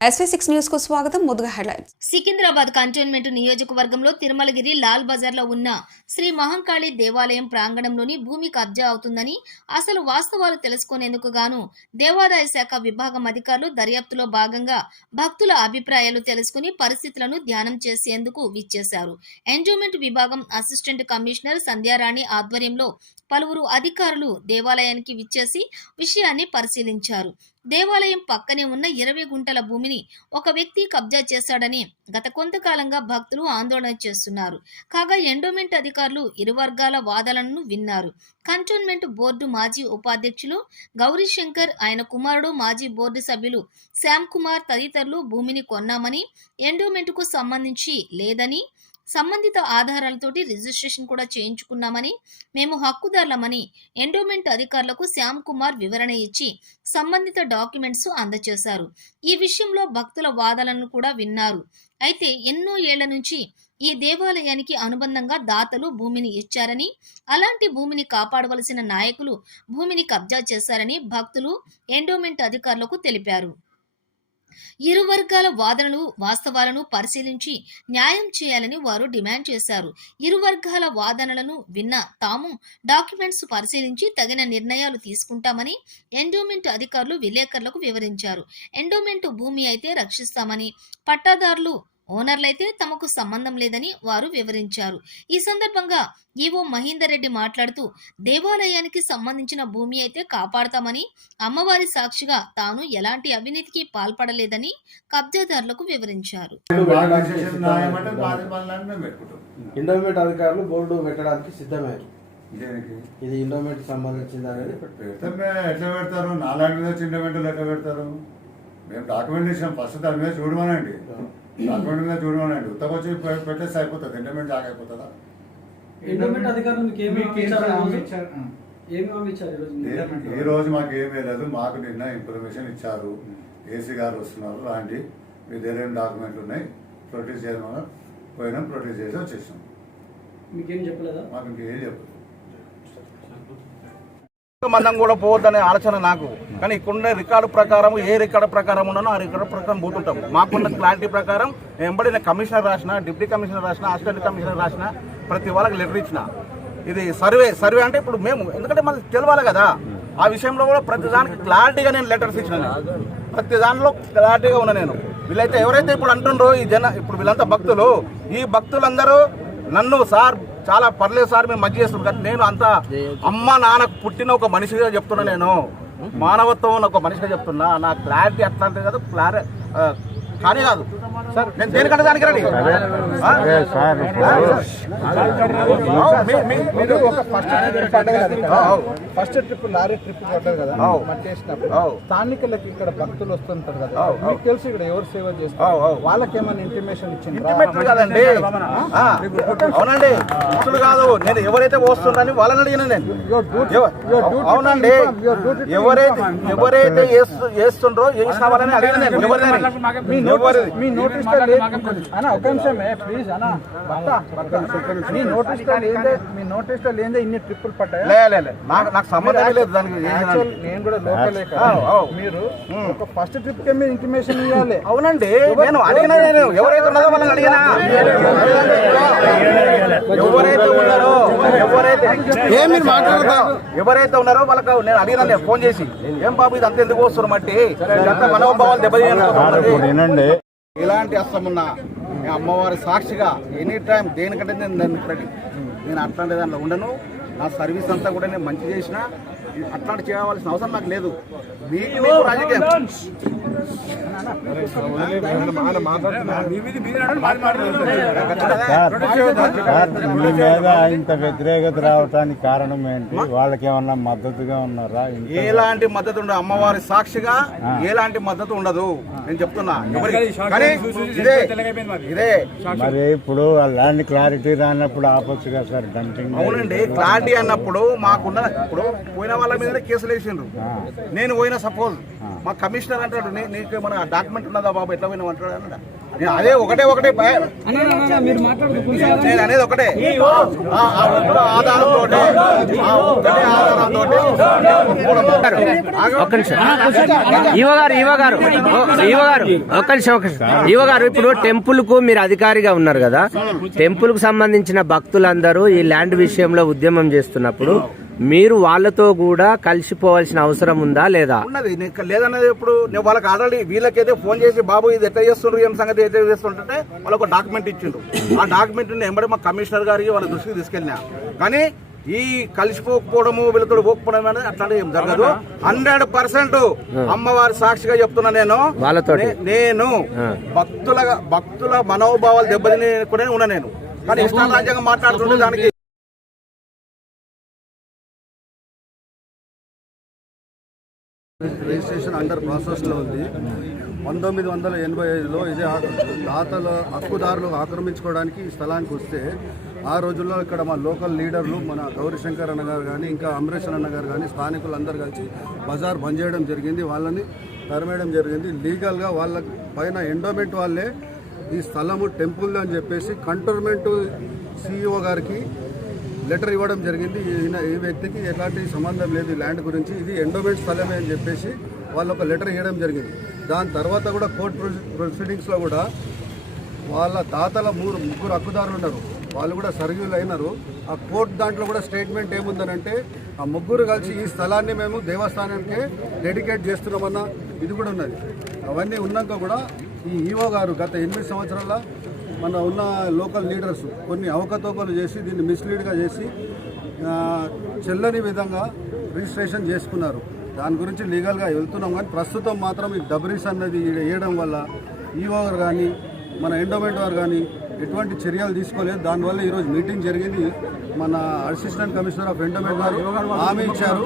SV six న్యూస్కు స్వాగతం ముందుగా హెడ్లైన్స్ సికింద్రాబాద్ కంటోన్మెంట్ నియోజకవర్గంలో తిరుమలగిరి లాల్ బజార్లో ఉన్న శ్రీ మహంకాళి దేవాలయం ప్రాంగణంలోని భూమి కబ్జా అవుతుందని అసలు వాస్తవాలు తెలుసుకునేందుకు గాను దేవాదాయ శాఖ విభాగం అధికారులు దర్యాప్తులో భాగంగా భక్తుల అభిప్రాయాలు తెలుసుకుని పరిస్థితులను ధ్యానం చేసేందుకు విచ్చేశారు. ఎంజాయ్మెంట్ విభాగం అసిస్టెంట్ కమిషనర్ సంధ్యారాణి ఆధ్వర్యంలో పలువురు అధికారులు దేవాలయానికి విచ్చేసి విషయాన్ని పరిశీలించారు. దేవాలయం పక్కనే ఉన్న ఇరవై గుంటల భూమిని ఒక వ్యక్తి కబ్జా చేశాడని గత కొంతకాలంగా భక్తులు ఆందోళన చేస్తున్నారు. కాగా ఎండోమెంట్ అధికారులు ఇరు వర్గాల వాదనలను విన్నారు. కంటోన్మెంట్ బోర్డు మాజీ ఉపాధ్యక్షులు గౌరీశంకర్ ఆయన కుమారుడు మాజీ బోర్డు సభ్యులు శ్యామ్ కుమార్ తదితరులు భూమిని కొన్నామని ఎండోమెంట్కు సంబంధించి లేదని సంబంధిత ఆధారాలతోటి రిజిస్ట్రేషన్ కూడా చేయించుకున్నామని మేము హక్కుదారులమని ఎండోమెంట్ అధికారులకు శ్యామ్ కుమార్ వివరణ ఇచ్చి సంబంధిత డాక్యుమెంట్స్ అందజేశారు ఈ విషయంలో భక్తుల వాదనలను కూడా విన్నారు. అయితే ఎన్నో ఏళ్ళ నుంచి ఈ దేవాలయానికి అనుబంధంగా దాతలు భూమిని ఇచ్చారని అలాంటి భూమిని కాపాడవలసిన నాయకులు భూమిని కబ్జా చేశారని భక్తులు ఎండోమెంట్ అధికారులకు తెలిపారు. ఇరు వర్గాల వాదనలు వాస్తవాలను పరిశీలించి న్యాయం చేయాలని వారు డిమాండ్ చేశారు. ఇరు వర్గాల వాదనలను విన్న తాము డాక్యుమెంట్స్ పరిశీలించి తగిన నిర్ణయాలు తీసుకుంటామని ఎండోమెంట్ అధికారులు విలేకరులకు వివరించారు. ఎండోమెంట్ భూమి అయితే రక్షిస్తామని పట్టాదారులు ఓనర్లైతే తమకు సంబంధం లేదని వారు వివరించారు. ఈ సందర్భంగా ఈవో మహేందర్ రెడ్డి మాట్లాడుతూ దేవాలయానికి సంబంధించిన భూమి అయితే కాపాడతామని అమ్మవారి సాక్షిగా తాను ఎలాంటి అవినీతికి పాల్పడలేదని కబ్జాదారులకు వివరించారు. ఇండోమేట్ అధికారులు బోర్డు పెట్టడానికి సిద్ధమయ్యారు. ఇది ఇండోమేట్ సంబంధించింది అనేది ఎట్లా పెడతారు? చిన్న వెంటలు ఎట్లా పెడతారు? మేము డాక్యుమెంట్ ఫస్ట్ దాని మీద చూడమనండి. చూడమనండి ఉత్తకొచ్చి పె- పెట్టేస్తే అయిపోతుంది ఎండమెంట్ జాగా అయిపోతుందా? ఎండోమెంట్ అధికారులు మీకు ఏమి? ఇచ్చారు? ఏమి పంపించారు ఈ రోజు మాకు ఏమీ లేదు మాకు నిన్న ఇన్ఫర్మేషన్ ఇచ్చారు. ఏసీ గారు వస్తున్నారు. రాండి మీ దగ్గర ఏం డాక్యుమెంట్లు ఉన్నాయి. ప్రొడ్యూస్ చేయమని పోయినాం. ప్రొడ్యూస్ చేసి వచ్చేసాం మీకేం చెప్పలేదా? మాకు ఇంకేం చెప్పదు మందం కూడా పోవద్దనే ఆలోచన నాకు. కానీ ఇక్కడున్న రికార్డు ప్రకారం ఏ రికార్డు ప్రకారం ఉన్నానో ఆ రికార్డు ప్రకారం పోతుంటాం. మాకున్న క్లారిటీ ప్రకారం వెంబడిన కమిషనర్ రాసిన డిప్యూటీ కమిషనర్ రాసిన అసిస్టెంట్ కమిషనర్ రాసిన ప్రతి వాళ్ళకి లెటర్ ఇచ్చిన. ఇది సర్వే సర్వే అంటే ఇప్పుడు మేము ఎందుకంటే మనకి తెలవాలి కదా. ఆ విషయంలో కూడా ప్రతి దానికి క్లారిటీగా నేను లెటర్స్ ఇచ్చిన ప్రతి దానిలో క్లారిటీగా ఉన్నా నేను. వీళ్ళైతే ఎవరైతే ఇప్పుడు అంటుండ్రో ఈ జన ఇప్పుడు వీళ్ళంతా భక్తులు ఈ భక్తులందరూ నన్ను సార్ చాలా పర్లేదు సార్ మేము మంచి చేస్తున్నాం. కానీ నేను అంత అమ్మ నాన్నకు పుట్టిన ఒక మనిషిగా చెప్తున్నా నేను. మానవత్వం ఒక మనిషిగా చెప్తున్నా. నా క్లారిటీ అట్లాంటిది కాదు క్లారి కానీ కాదు. నేను దేనికంటే దానికి రెడీ మీరు ఒక ఫస్ట్ ట్రిప్ పడ్డది కదా. అవు. ఫస్ట్ ట్రిప్ లారీ ట్రిప్ పడ్డది కదా. అవు. స్థానికులకి ఇక్కడ భక్తులు వస్తుంటారు కదా. మీకు తెలుసు ఇక్కడ ఎవరు సేవ చేస్తారు. వాళ్ళకి ఏమైనా ఇంటిమేషన్ ఇచ్చింది కాదండి. అవునండి. ఇప్పుడు కాదు నేను ఎవరైతే వస్తుండని వాళ్ళని అడిగిన నేను. అవునండి. ఎవరైతే ఎవరైతే చేస్తు- చేస్తుండ్రో చేసిన వాళ్ళని అడిగిన నేను. ఎవరిని నోటీస్ అన్న ఒక నిమిషమే ప్లీజ్ అన్న. మీ నోటీస్ మీ నోటీస్ ఇన్ని ట్రిప్పులు పడ్డాయా? లే లే, లే. నాకు నాకు సంబంధం లేదు దానికి యాక్చువల్ నేను కూడా లోకలే. మీరు ఒక ఫస్ట్ ట్రిప్ కే మీరు ఇంటిమేషన్ ఇవ్వాలి అవునండి నేను అడిగిన నేను. ఎవరైతే వాళ్ళని అడిగినా. ఎవరైతే ఉన్నారో ఎవరైతే ఏ మీరు మాట్లాడతారు? ఎవరైతే ఉన్నారో వాళ్ళకి నేను అడిగిన నేను ఫోన్ చేసి ఏం బాబు ఇది అంత ఎందుకు వస్తున్నారు మట్టి? మనోభావాలు దెబ్బతీయాలి ఇలాంటి అస్తమున్నా మీ అమ్మవారి సాక్షిగా ఎనీ టైం దేనికంటే నేను నేను నేను అట్లాంటి దాంట్లో ఉండను. నా సర్వీస్ అంతా కూడా నేను మంచి చేసిన అట్లాంటి చేయవలసిన అవసరం నాకు లేదు. మీకు రాజకీయం సార్, మీ మీద ఇంత వ్యతిరేకత రావడానికి కారణం ఏంటి వాళ్ళకి ఏమన్నా మద్దతుగా ఉన్నారా? ఎలాంటి మద్దతు ఉండదు. అమ్మవారి సాక్షిగా ఎలాంటి మద్దతు ఉండదు. నేను చెప్తున్నా. ఇదే ఇదే. మరి ఇప్పుడు ల్యాండ్ క్లారిటీ రానప్పుడు ఆపొచ్చుగా సార్ డంపింగ్ అవునండి క్లారిటీ అన్నప్పుడు మాకున్న ఇప్పుడు పోయిన వాళ్ళ మీదనే కేసులు వేసిండ్రు. నేను పోయిన సపోజ్ మా కమిషనర్ అంటాడు "నీ- నీకు ఏమైనా డాక్యుమెంట్ ఉన్నదా బాబు? ఎట్లా పోయినా అంటాడు అన్నాడు. నేను అదే ఒకటే ఒకటే నేను అనేది ఒకటే. ఆధారంతో ఒక్క నిమిషం. ఈవ గారు ఈవ గారు. ఓ, ఈవ గారు ఒక్క నిమిషం ఒక్క నిమిషం. ఈవ గారు ఇప్పుడు టెంపుల్కు మీరు అధికారిగా ఉన్నారు కదా. టెంపుల్కు సంబంధించిన భక్తులందరూ ఈ ల్యాండ్ విషయంలో ఉద్యమం చేస్తున్నప్పుడు మీరు వాళ్ళతో కూడా కలిసిపోవాల్సిన అవసరం ఉందా లేదా? ఉన్నది. లేదన్నది ఇప్పుడు నేను వాళ్ళకి ఆల్రెడీ వీళ్ళకైతే ఫోన్ చేసి బాబు ఇది ఎట్లా చేస్తుండ్రు? ఏం సంగతి? ఎట్లా చేస్తుంటే వాళ్ళకు డాక్యుమెంట్ ఇచ్చిండ్రు. ఆ డాక్యుమెంట్ ఎంబడి మా కమిషనర్ గారికి వాళ్ళ దృష్టికి తీసుకెళ్ళినా. కానీ ఈ కలిసిపోకపోవడము వీళ్ళతో పోకపోవడం అనేది అట్లాంటి ఏం జరగదు. హండ్రెడ్ పర్సెంట్ అమ్మవారి సాక్షిగా చెప్తున్నా నేను. వాళ్ళతోటి? నే- నేను. భక్తుల భక్తుల మనోభావాలు దెబ్బతిని కూడా ఉన్నా నేను. కానీ ఇష్టారాజ్యంగా మాట్లాడుతుంటే దానికి రిజిస్ట్రేషన్ అండర్ ప్రాసెస్లో ఉంది. పంతొమ్మిది వందల ఎనభై ఐదులో ఇదే దాతల హక్కుదారులు ఆక్రమించుకోవడానికి ఈ స్థలానికి వస్తే ఆ రోజుల్లో ఇక్కడ మా లోకల్ లీడర్లు మన గౌరీశంకర్ అన్న గారు కానీ ఇంకా అమరేష్ అన్న గారు కానీ స్థానికులు అందరు కలిసి బజార్ బంద్ చేయడం జరిగింది. వాళ్ళని తరమేయడం జరిగింది. లీగల్గా వాళ్ళ పైన ఎండోమెంట్ వాళ్ళే ఈ స్థలము టెంపుల్ అని చెప్పేసి కంటోన్మెంట్ సిఇఓ గారికి లెటర్ ఇవ్వడం జరిగింది. ఈయన ఈ వ్యక్తికి ఎలాంటి సంబంధం లేదు ల్యాండ్ గురించి. ఇది ఎండోమెంట్ స్థలమే అని చెప్పేసి వాళ్ళు ఒక లెటర్ ఇవ్వడం జరిగింది. దాని తర్వాత కూడా కోర్ట్ ప్రొసీడింగ్స్లో కూడా వాళ్ళ తాతల మూడు ముగ్గురు హక్కుదారులు ఉన్నారు. వాళ్ళు కూడా సర్వ్యూలు అయినారు. ఆ కోర్టు దాంట్లో కూడా స్టేట్మెంట్ ఏముందనంటే ఆ ముగ్గురు కలిసి ఈ స్థలాన్ని మేము దేవస్థానానికి డెడికేట్ చేస్తున్నామన్న ఇది కూడా ఉన్నది. అవన్నీ ఉన్నాక కూడా ఈ ఈవో గారు గత ఎనిమిది సంవత్సరాల మన ఉన్న లోకల్ లీడర్స్ కొన్ని అవకతవకలు చేసి దీన్ని మిస్లీడ్గా చేసి చెల్లని విధంగా రిజిస్ట్రేషన్ చేసుకున్నారు. దాని గురించి లీగల్గా వెళ్తున్నాం కానీ ప్రస్తుతం మాత్రం ఈ డబ్రీస్ అన్నది వేయడం వల్ల ఈఓ కానీ మన ఎండోమెంట్ వారు కానీ ఎటువంటి చర్యలు తీసుకోలేదు. దానివల్ల ఈరోజు మీటింగ్ జరిగింది. మన అసిస్టెంట్ కమిషనర్ ఆఫ్ ఎండోమెంట్ వారు హామీ ఇచ్చారు.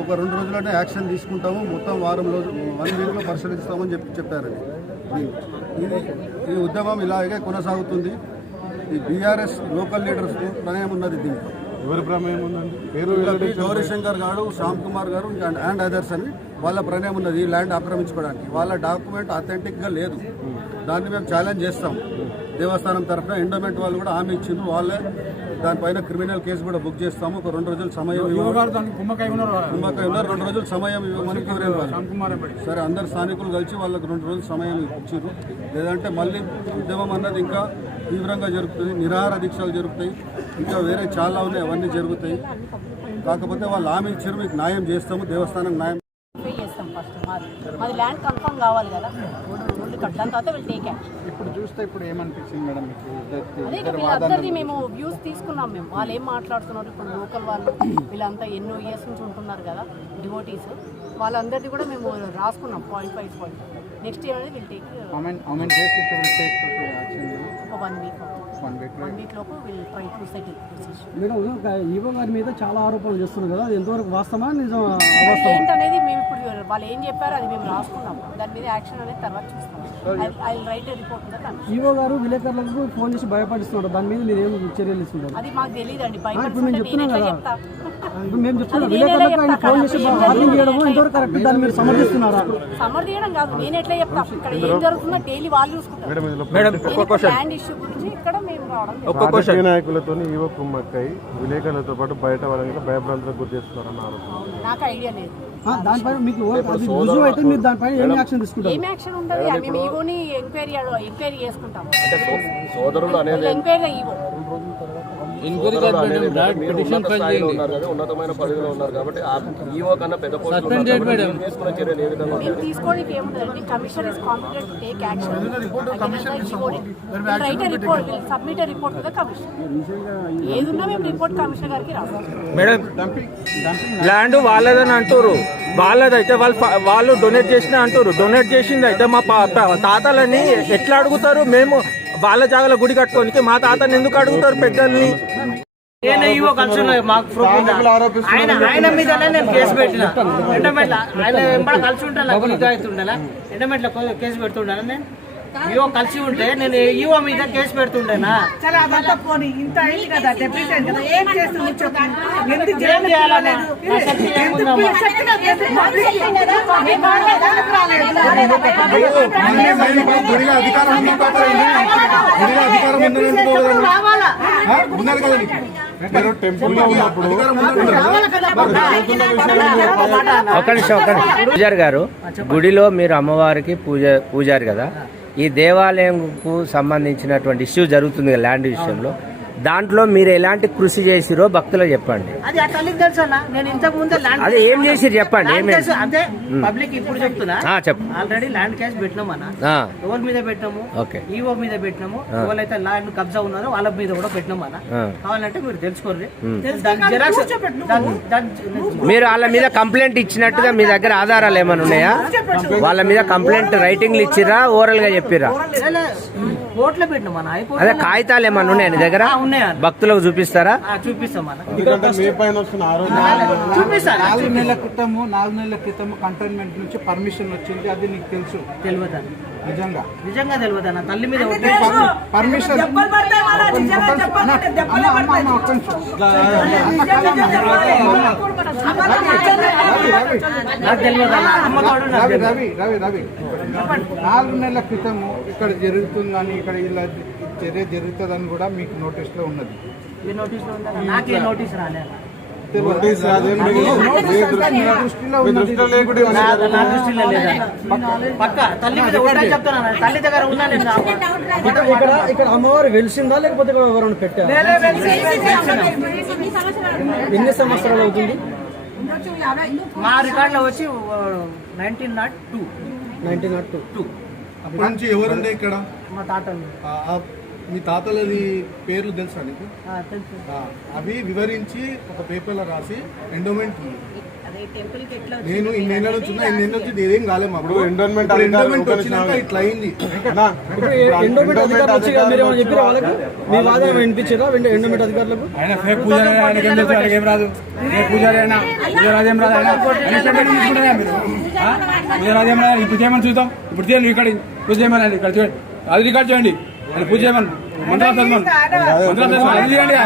ఒక రెండు రోజుల్లోనే యాక్షన్ తీసుకుంటాము. మొత్తం వారం రోజు వన్ వీక్లో పరిశీలిస్తామని చెప్పి చెప్పారండి. ఇది ఈ ఉద్యమం ఇలాగే కొనసాగుతుంది. ఈ బీఆర్ఎస్ లోకల్ లీడర్స్ ప్రణయం ఉన్నది దీంట్లో. ఎవరి ప్రమేయం ఉందండి? పేరు. గౌరీశంకర్ గారు శ్యామ్ కుమార్ గారు అండ్ అదర్స్ అని వాళ్ళ ప్రణయం ఉన్నది ఈ ల్యాండ్ ఆక్రమించుకోవడానికి. వాళ్ళ డాక్యుమెంట్ అథెంటిక్గా లేదు. దాన్ని మేము ఛాలెంజ్ చేస్తాం. దేవస్థానం తరఫున ఎండోమెంట్ వాళ్ళు కూడా హామీ ఇచ్చిండ్రు. వాళ్ళే దానిపైన క్రిమినల్ కేసు కూడా బుక్ చేస్తాము. ఒక రెండు రోజులు సమయం. కుమ్మకాయ ఉన్నారు. రెండు రోజులు సమయం ఇవ్వమని. సరే అందరు స్థానికులు కలిసి వాళ్ళకి రెండు రోజులు సమయం ఇచ్చారు లేదంటే మళ్ళీ ఉద్యమం అన్నది ఇంకా తీవ్రంగా జరుగుతుంది. నిరాహార దీక్షలు జరుగుతాయి. ఇంకా వేరే చాలా ఉన్నాయి అవన్నీ జరుగుతాయి. కాకపోతే వాళ్ళు హామీ ఇచ్చారు మీకు న్యాయం చేస్తాము. దేవస్థానం న్యాయం చేస్తాం ఫస్ట్ మాది ల్యాండ్ కన్ఫర్మ్ కావాలి కదా. కట్ దాని తర్వాత వీళ్ళు టేక్ యాక్షన్ ఇప్పుడు చూస్తే ఇప్పుడు ఏమనిపించింది మేడం మీకు? ఇద్దరిది- అదే ఇద్దరు వీళ్ళందరిది మేము వ్యూస్ తీసుకున్నాం మేము. వాళ్ళు ఏం మాట్లాడుతున్నారు? ఇప్పుడు లోకల్ వాళ్ళు వీళ్ళంతా ఎన్నో ఇయర్స్ నుంచి ఉంటున్నారు కదా డివోటీస్ వాళ్ళందరిది కూడా మేము రాసుకున్నాం point five point next year అనేది వీళ్ళు take one week one week లోపు. వీళ్ళు try to settle madam EO గారి మీద చాలా ఆరోపణలు చేస్తున్నారు కదా అది ఎంతవరకు వాస్తవా నిజం ఏంటనేది మేము ఇప్పుడు వాళ్ళు ఏం చెప్పారో అది మేము రాసుకున్నాం. దాని మీద యాక్షన్ అనేది తర్వాత ఐ రైట్ రిపోర్ట్ కదా ఈవో గారు విలేకరులకు ఫోన్ చేసి భయపడిస్తున్నారు. దాని మీద మీరు ఏం చర్యలు తీసుకుంటారు? అది మాకు తెలియదు అండి ఇప్పుడు మేము చెప్తున్నాం కదా. మేము విలేకరులకు ఆయన ఫోన్ చేసి చేయడం ఎంతవరకు కరెక్ట్ దాన్ని మీరు సమర్థిస్తున్నారా? సమర్థించడం కాదు నేను ఎట్లా చెప్తా? ఇక్కడ ఏం జరుగుతుందో డైలీ వాళ్ళు చూసుకుంటారు. మేడం ల్యాండ్ ఇష్యూ గురించి ఇక్కడ మేము రావడం లేదు. ఒక్క క్వశ్చన్ రాజకీయ నాయకులతో యువ కుమ్మక్కై విలేకరులతో పాటు బయట వాళ్ళని భయభ్రాంతులకు గురి చేస్తున్నారన్న ఆరోపణ నాకు ఐడియా లేదు. ఆ, దానిపైన మీకు రుజువు అయితే మీరు దానిపైన ఏం యాక్షన్ తీసుకుంటారు? ఏం యాక్షన్ ఉంటుంది? మేము ఈవోని ఎంక్వైరీ ఎంక్వైరీ చేసుకుంటాం సోదరులు అనేది ఎంక్వైరీ ఈవో మేము తీసుకోవడానికి ఏముందండి? Commissioner is competent to take action write report submit report to the commission ఏదున్నా మేము రిపోర్ట్ కమిషనర్ గారికి రాస్తాం. మేడం ల్యాండ్ వాళ్ళదని అంటారు వాళ్ళదైతే వాళ్ళు వాళ్ళు డొనేట్ చేసిన అంటారు డొనేట్ చేసింది అయితే మా తాతలని ఎట్లా అడుగుతారు? మేము వాళ్ళ జాగాల గుడి కట్టుకోనికి మా తాతని ఎందుకు అడుగుతారు పెద్దల్ని? నేను ఈవో కలిసి మాకు ప్రూఫ్ ఉందా? ఆయన ఆయన మీదనే నేను కేసు పెట్టిన. ఎండమెంట్ల ఆయన వెంబడ కలిసి ఉండాలా? గురిగా అవుతుండాలా ఎండమెంట్ల కేసు పెడుతుండాలా నేను? ఈవో కలిసి ఉంటే నేను ఈవో మీద కేసు పెడుతుండేనా సరే అదంతా పోనీ ఇంత అయింది కదా కదా ఏం చేస్తుంది ఎందుకు అధికారం? ఉన్నది కదా ఉన్నప్పుడు ఒక నిమిషం ఒక నిమిషం పూజారి గారు గుడిలో మీరు అమ్మవారికి పూజ పూజారి కదా ఈ దేవాలయంకు సంబంధించినటువంటి ఇష్యూ జరుగుతుంది కదా ల్యాండ్ విషయంలో. దాంట్లో మీరు ఎలాంటి కృషి చేసిరో భక్తులకు చెప్పండి. అది ఆ తల్లికి తెలుసు అన్న. నేను ఇంతకు ముందే ల్యాండ్ అదే ఏం చేసిరు చెప్పండి ల్యాండ్ ఏమేమి కేసు అంటే పబ్లిక్ ఇప్పుడు చెప్తున్నా. ఆ, చెప్పు. ఆల్రెడీ ల్యాండ్ కేసు పెట్టినాం అన్న. ఆ, ఎవరి మీద పెట్టినాము ఓకే. ఈవో మీద పెట్టినాము. ఎవరైతే ల్యాండ్ కబ్జా ఉన్నారో వాళ్ళ మీద కూడా పెట్టినాం అన్న. ఆ. కావాలంటే మీరు తెలుసుకోర్రి దాని జిరాక్స్ దాని- దాని- మీరు వాళ్ళ మీద కంప్లైంట్ ఇచ్చినట్టుగా మీ దగ్గర ఆధారాలు ఏమైనా ఉన్నాయా? వాళ్ళ మీద కంప్లైంట్ రైటింగ్లు ఇచ్చిరా ఓరల్గా చెప్పిరా లే, లే, కోర్టులో పెట్టినాం అన్న. హైకోర్టు అదే కాగితాలు ఏమైనా ఉన్నాయా నీ దగ్గర? ఉన్నాయా? భక్తులకు చూపిస్తారా ఆ, చూపిస్తాం చూపిస్తాను నాలుగు నెలల క్రితము నాలుగు నెలల క్రితము కంటోన్మెంట్ నుంచి పర్మిషన్ వచ్చింది అది నీకు తెలుసు తెలియదు. నిజంగా నిజంగా తెలియదు అన్న తల్లి మీద. పర్మిషన్ నాకు తెలియదు. రవి రవి రవి నాలుగు నెలల క్రితము ఇక్కడ జరుగుతుందని ఇక్కడ ఇలా చర్య జరుగుతుందని కూడా మీకు నోటీస్లో ఉన్నది. ఏ నోటీస్లో ఉందా? నాకే నోటీస్ రాలేదు. నోటీస్ అదేం మీ- మీ దృష్టి- మీ దృష్టిలో మీ ఉన్నది. దృష్టిలో లేకుండా ఏమైనా నా జరుగుతుందా? నా దృష్టిలో లేదా? పక్క. తల్లి మీద ఉంటా చెప్తాను తల్లి దగ్గర ఉన్నా నేను ఇక్కడ అమ్మవారు వెలిసిందా? లేకపోతే ఎవరైనా పెట్టారా? ఎన్ని సంవత్సరాలు అవుతుంది? మా రికార్డ్లో వచ్చి nineteen nought two. Nineteen nought two. Two. అప్పటి నుంచి ఎవరుండే ఇక్కడ? మా తాతలు. ఆ, ఆ, మీ తాతలది పేర్లు తెలుసా నీకు? ఆ, తెలుసు. ఆ, అవి వివరించి ఒక పేపర్లో రాసి ఎండోమెంట్. నేను ఇన్నేళ్ళ నుంచి ఉన్నా ఇన్నేళ్ళ నుంచి ఇదేం కాలేదు మాకు ఇప్పుడు endowment ఒక వచ్చినాక ఇట్లా అయింది. అన్నా, ఇప్పుడు ఎండోమెంట్ అధికారులు వచ్చి మీరు ఏమైనా చెప్పారా వాళ్ళకి? మీ వాదన వినిపించారా? ఎండోమెంట్ అధికారులకు? ఆయన ఫేక్ పూజారి ఆయనకి ఏం తెలుసు ఆయనకి ఏం రాదు పూజారి అయినా పూజారాజు ఏం రాదు. ఆయన మీరు రాదు ఇప్పుడు చేయమని చూద్దాం. ఇప్పుడు చేయండి ఇక్కడ పూజ చేయమని ఇక్కడ చూడండి. అది రికార్డ్ చేయండి. అది పూజ చేయమని. మంత్రాలు చదవమని. మంత్రాలు చదవమని. అది చేయండి.